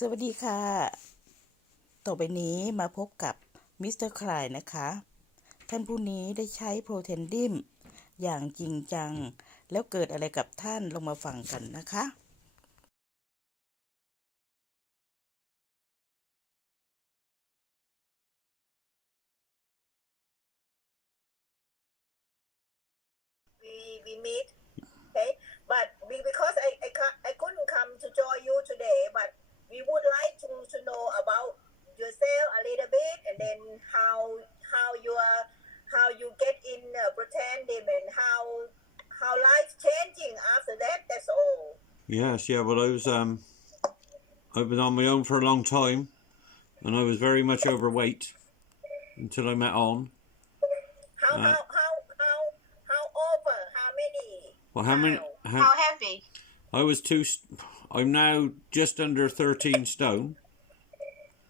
สวัสดีค่ะ ต่อไปนี้มาพบกับมิสเตอร์คลายนะคะ ท่านผู้นี้ได้ใช้โปรเทนดิมอย่างจริงจัง แล้วเกิดอะไรกับท่านลองมาฟังกันนะคะ we meet, okay? But because I couldn't come to join you today, but we would like to know about yourself a little bit, and then how you get in Pro Tandem and how life changing after that. That's all. Yes, yeah. Well, I've been on my own for a long time, and I was very much overweight until I met on. How over? How many? Well, how many? How heavy? I was two. I'm now just under 13 stone.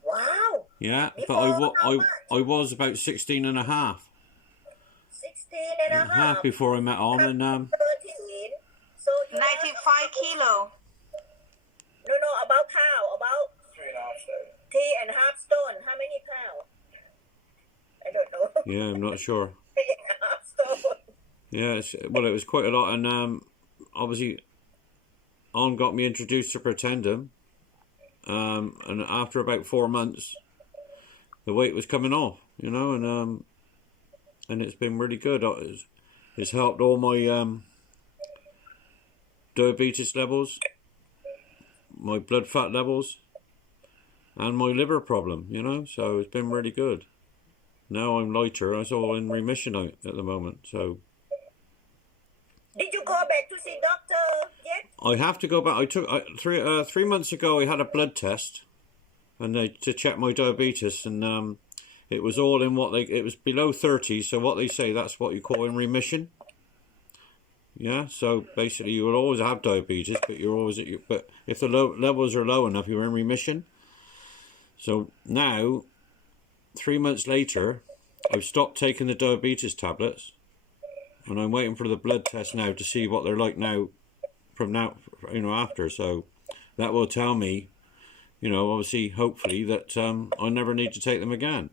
Wow. Yeah, but Before, how much? I was about 16 and a half. 16 and a half. Before I met on, and 13. So you 95 kilo. No, about pound, about 3.5 stone. How many pounds? I don't know. yeah, I'm not sure. 3.5 stone. Yeah, well, it was quite a lot, and obviously, On got me introduced to Pro Tandem, and after about 4 months, the weight was coming off, you know, and it's been really good. It's helped all my diabetes levels, my blood fat levels, and my liver problem, you know, so it's been really good. Now I'm lighter. I'm all in remission at the moment, so. Did you go back to see doctor yet? I have to go back. I took 3 months ago. I had a blood test, and to check my diabetes, and it was all in it was below 30. So what they say, that's what you call in remission. Yeah. So basically, you will always have diabetes, but you're always but if the levels are low enough, you're in remission. So now, 3 months later, I've stopped taking the diabetes tablets. And I'm waiting for the blood test now to see what they're like now, from now, you know, after. So that will tell me, you know, obviously, hopefully, that I never need to take them again.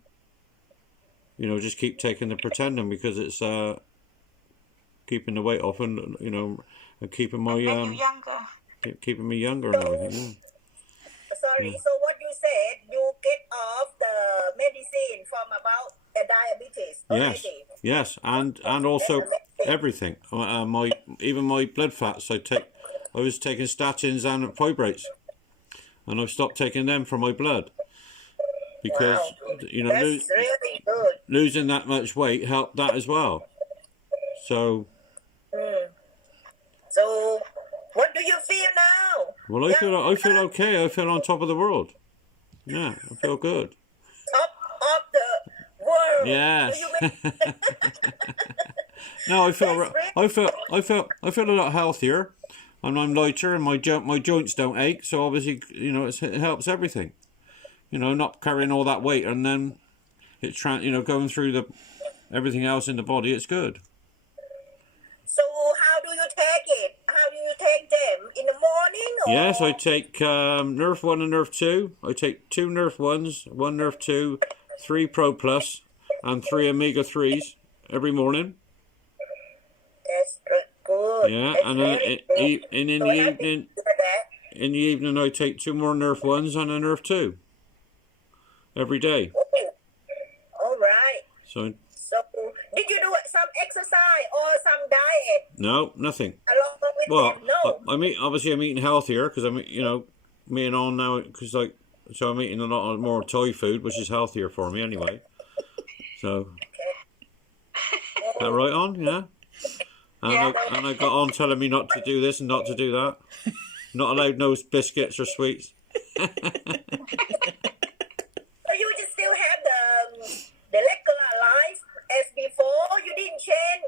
You know, just keep taking the Pro Tandem because it's keeping the weight off and, you know, and keeping my keeping me younger and everything. Yeah. Sorry. Yeah. So what you said, you get off the medicine from about diabetes already. Yes, and also everything. Even my blood fats. I was taking statins and fibrates, and I've stopped taking them for my blood because you know That's really good. losing that much weight helped that as well. So. So, what do you feel now? Well, I feel okay. I feel on top of the world. Yeah, I feel good. Top of the world. Yes. Do you No, I feel a lot healthier, and I'm lighter, and my joints don't ache. So obviously, you know, it helps everything. You know, not carrying all that weight, and then it's going through everything else in the body. It's good. So how do you take it? How do you take them? In the morning? Or? Yes, I take Nerf 1 and Nerf 2. I take 2 Nerf 1s, 1 Nerf 2, 3 Pro Plus, and 3 Omega 3s every morning. That's good. Yeah, That's and in the evening I take 2 more Nerf 1s and a Nerf 2 every day. All right. So did you do some exercise or some diet? No, nothing. Along with them? No. I'm eating healthier because I'm, you know, me and On now because so I'm eating a lot more Thai food, which is healthier for me anyway. So. Is that right, On? Yeah. And I got On telling me not to do this and not to do that. Not allowed no biscuits or sweets. So you just still have the regular life as before? You didn't change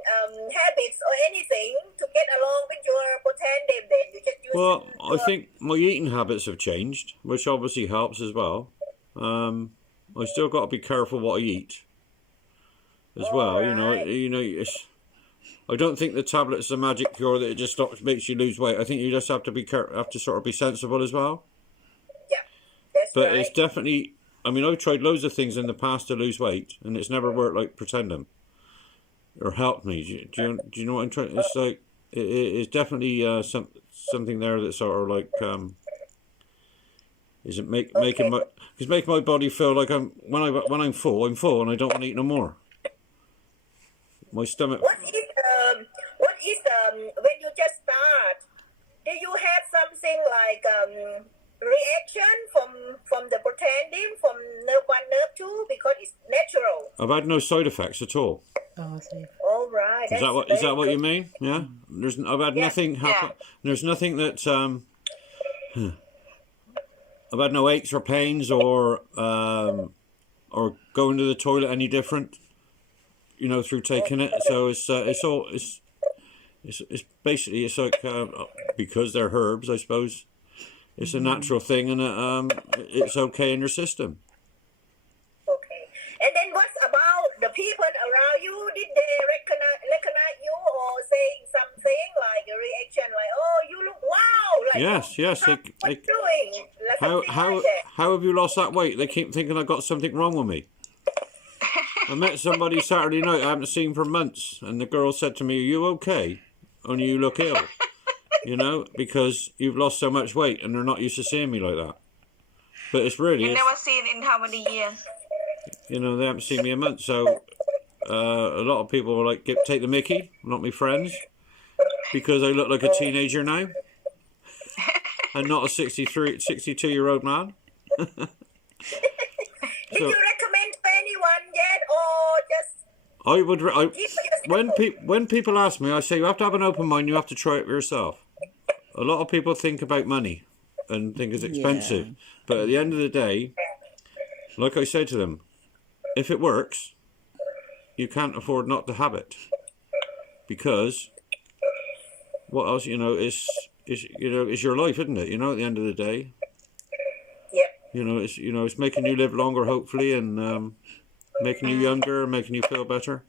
habits or anything to get along with your Pro Tandem then? You just use Well, I think my eating habits have changed, which obviously helps as well. I still got to be careful what I eat as well. Right. You know, I don't think the tablet's a magic cure that it just makes you lose weight. I think you just have to sort of be sensible as well. Yeah. But right. it's definitely. I mean, I've tried loads of things in the past to lose weight, and it's never worked like Pro Tandem or helped me. Do you know what I'm trying? It's like it's definitely something there that sort of like is it making my body feel like when I'm full, and I don't want to eat no more. My stomach. What is when you just start? Do you have something like reaction from the Pro Tandem from nerve 1, nerve 2 because it's natural? I've had no side effects at all. Oh, see. All right. Is that what you mean? Yeah. I've had nothing happen. Yeah. There's nothing that I've had no aches or pains or going to the toilet any different. You know, through taking it. So it's basically it's like because they're herbs, I suppose. It's a natural thing, and it's okay in your system. Okay. And then what about the people around you? Did they recognize you or saying something like a reaction like, "Oh, you look wow"? Like, Yes. what you doing? Like something like that. How have you lost that weight? They keep thinking I've got something wrong with me. I met somebody Saturday night I haven't seen for months, and the girl said to me, "Are you okay? Only you look ill." You know, because you've lost so much weight, and they're not used to seeing me like that. But it's really, You never seen in how many years? you know, they haven't seen me a month. So a lot of people are like, take the mickey, not my friends, because I look like a teenager now, and not a 62-year-old man. Did you recommend to anyone yet, or just I would. When people ask me, I say you have to have an open mind. You have to try it for yourself. A lot of people think about money and think it's expensive, but at the end of the day, like I say to them, if it works, you can't afford not to have it, because what else? You know, is your life, isn't it? You know, at the end of the day, yeah? it's making you live longer, hopefully, and making you younger, making you feel better.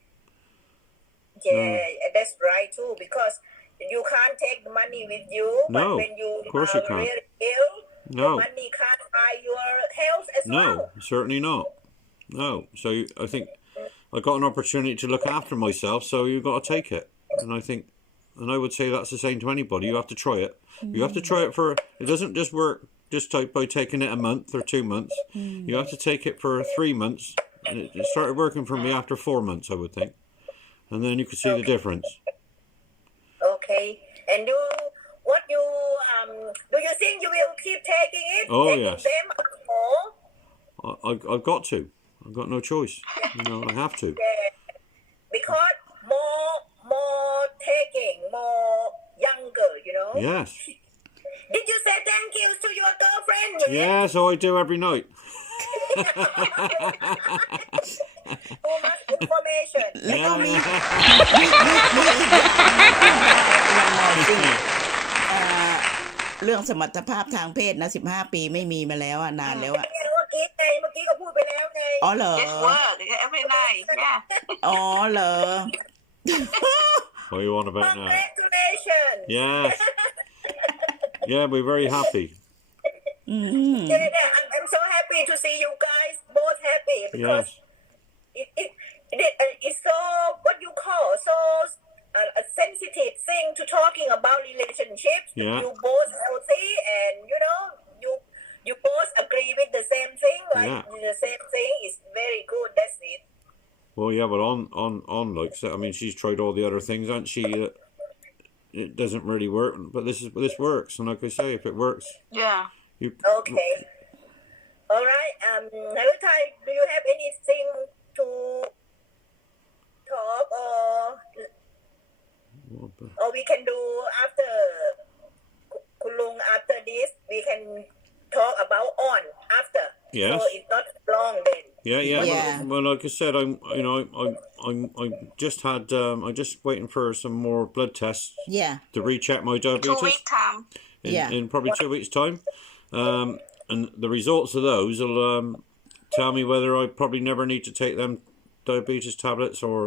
Yeah, that's right too. Because you can't take the money with you, No, but when you of course are you can't. really ill, No. the money can't buy your health as well. No, certainly not. No. So I think I got an opportunity to look after myself, so you've got to take it. And I would say that's the same to anybody. You have to try it. You have to try it it doesn't just work just by taking it a month or 2 months. You have to take it for 3 months. And it started working for me after 4 months, I would think. And then you could see the difference. Okay. And do you think you will keep taking it? Oh, taking yes. them or? I've got to. I've got no choice. I have to. Yeah. Because more taking, more younger, Yes. Did you say thank you to your girlfriend? Yes, I do every night. Too much information. แล้วก็มีเรื่องสมรรถภาพทางเพศนะ15 ปีไม่มีมาแล้วนานแล้วเมื่อกี้ก็พูดไปแล้วไง อ๋อเหรอ Yes, work every night. Yeah. อ๋อเหรอ What are you on about now? Congratulations. Yes. Yeah, we're very happy. I'm so happy to see you guys both happy because it's so what you call so a sensitive thing to talking about relationships. Yeah. You both healthy and you both agree with the same thing. Like the same thing is very good. That's it. Well, yeah, but on like I mean, she's tried all the other things, hasn't she? It doesn't really work, but this works, and like I say, if it works, Yeah. Okay. All right. Narutai, do you have anything to talk or we can do after Kulung after this we can talk about on after. Yes. So it's not long then. Yeah. Well, like I said, I'm just had I'm just waiting for some more blood tests. Yeah. To recheck my diabetes. 2 week time. In probably 2 weeks' time. And the results of those will tell me whether I probably never need to take them diabetes tablets or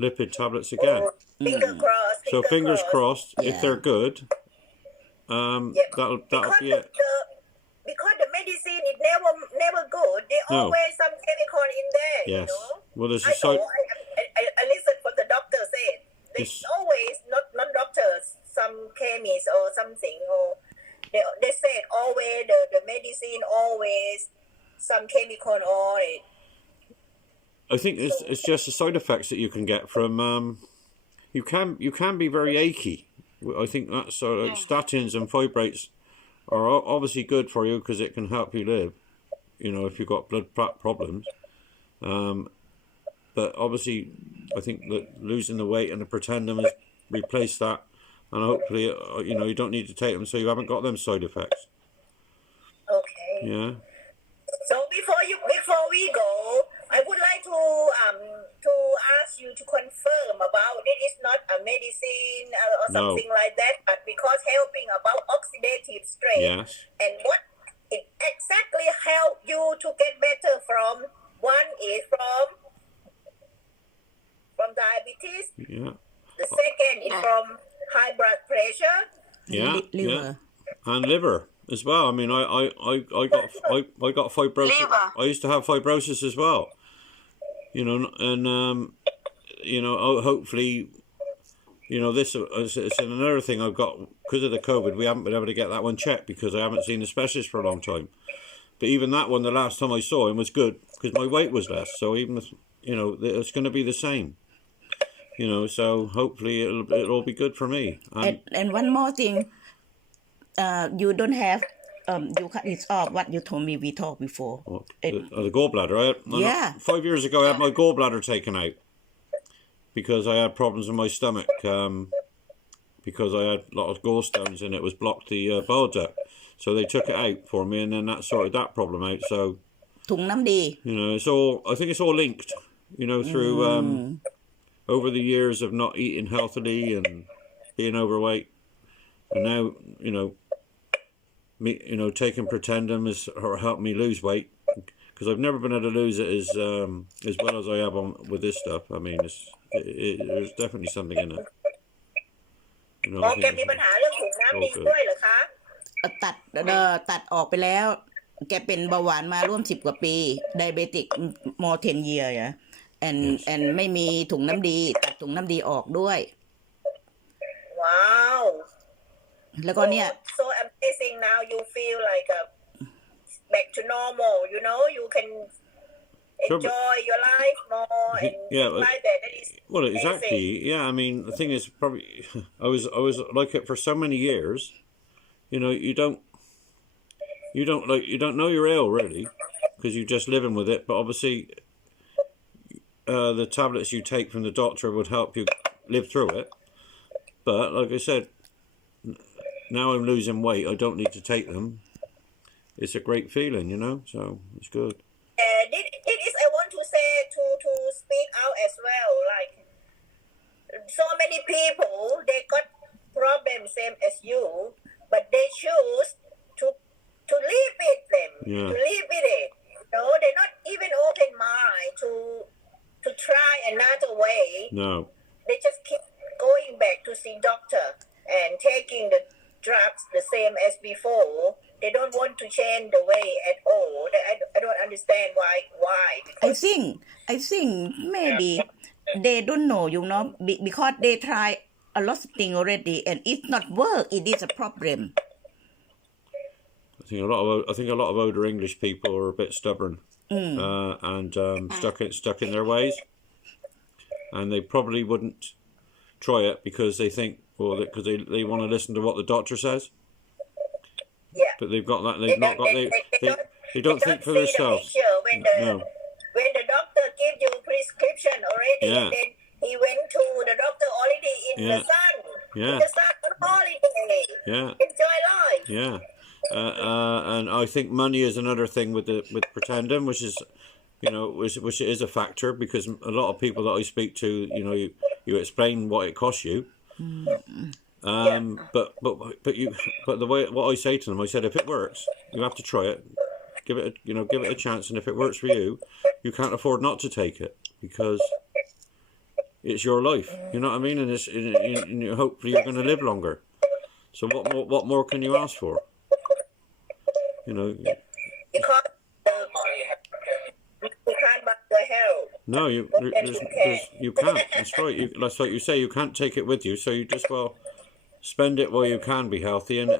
lipid tablets again. Fingers crossed. So fingers crossed, Yeah. if they're good, that'll be it. Because the medicine it never never good. They No. always some chemical in there. Yes. You know. Well, there's a I know. side. I listen what the doctor said. There's Yes. always not doctors, some chemists or something, or they said always the medicine always some chemical on it. I think it's just the side effects that you can get from. You can be very achy. I think that's statins and fibrates are obviously good for you because it can help you live. You know, if you've got blood problems. But obviously, I think that losing the weight and the Pro Tandem has replaced that, and hopefully, you know, you don't need to take them, so you haven't got them side effects. Okay. Yeah. So before we go, I would like to ask you to confirm about it is not a medicine or something like that, but because helping about oxidative stress. Yes. And what it exactly help you to get better from? One is from diabetes. Yeah. The second is from high blood pressure. Yeah. liver. Yeah. And liver as well. I mean, I got fibrosis. Liver. I used to have fibrosis as well. You know, and you know, hopefully, you know, this it's another thing I've got because of the COVID. We haven't been able to get that one checked because I haven't seen the specialist for a long time. But even that one, the last time I saw him was good because my weight was less. So even if, you know, it's going to be the same. You know, so hopefully it'll all be good for me. And one more thing, you don't have you cut it off what you told me we talked before. The gallbladder. Yeah. 5 years ago, I had my gallbladder taken out because I had problems with my stomach because I had a lot of gallstones and it was blocked the bile duct. So they took it out for me, and then that sorted that problem out. So ถุงน้ำดี you know, I think it's all linked. You know, through over the years of not eating healthily and being overweight, and now taking Pro Tandem has helped me lose weight because I've never been able to lose it as well as I have with this stuff. I mean, there's definitely something in it. You know, แกมีปัญหาเรื่องถุงน้ำดีด้วยเหรอคะ ตัดออกไปแล้ว แกเป็นเบาหวานมาร่วม10 กว่าปี diabetic more 10 year and ไม่มีถุงน้ำดีตัดถุงน้ำดีออกด้วย Wow. แล้วก็เนี่ย So amazing now you feel like back to normal, you know, you can enjoy your life more and things like that. That is well, amazing. exactly. Yeah, I mean, the thing is probably I was like it for so many years. You know, you don't know you're ill really because you're just living with it, but obviously the tablets you take from the doctor would help you live through it. But like I said, now I'm losing weight, I don't need to take them. It's a great feeling, you know, so it's good. It is I want to say to speak out as well, like so many people they got problems same as you, but they choose to live with them, to live with it. No, they're not even open mind to try another way. No. They just keep going back to see doctor and taking the drugs the same as before. They don't want to change the way at all. I don't understand why. I think maybe they don't know, you know, because they try a lot of things already and it's not work. It is a problem. I think a lot of older English people are a bit stubborn and stuck in their ways, and they probably wouldn't try it because they think, well, because they want to listen to what the doctor says. Yeah. But they've got that. They don't think for themselves. When the doctor gives you prescription already, and then he went to the doctor already in the sun. In the sun on holiday. Yeah. Enjoy life. Yeah. And I think money is another thing with Pro Tandem, which is, you know, which is a factor because a lot of people that I speak to, you know, you explain what it costs you. But the way what I say to them, I said if it works, you have to try it, give it a chance, and if it works for you, you can't afford not to take it because it's your life. You know what I mean? And it's hopefully you're going to live longer. So what more can you ask for? You know. Because No, you can't. That's right. That's like you say. You can't take it with you. So you just spend it while you can be healthy and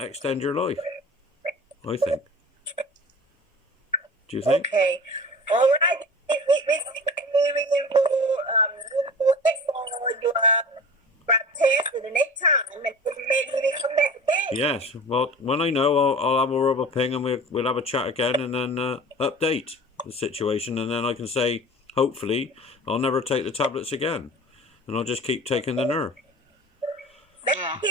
extend your life. I think. Do you think? Okay. All right. We will take for your blood test the next time, and maybe we come back again. Yes. Well, when I know, I'll have a rubber ping, and we'll have a chat again, and then update the situation, and then I can say, hopefully, I'll never take the tablets again, and I'll just keep taking the nerve. Thank Yeah. you.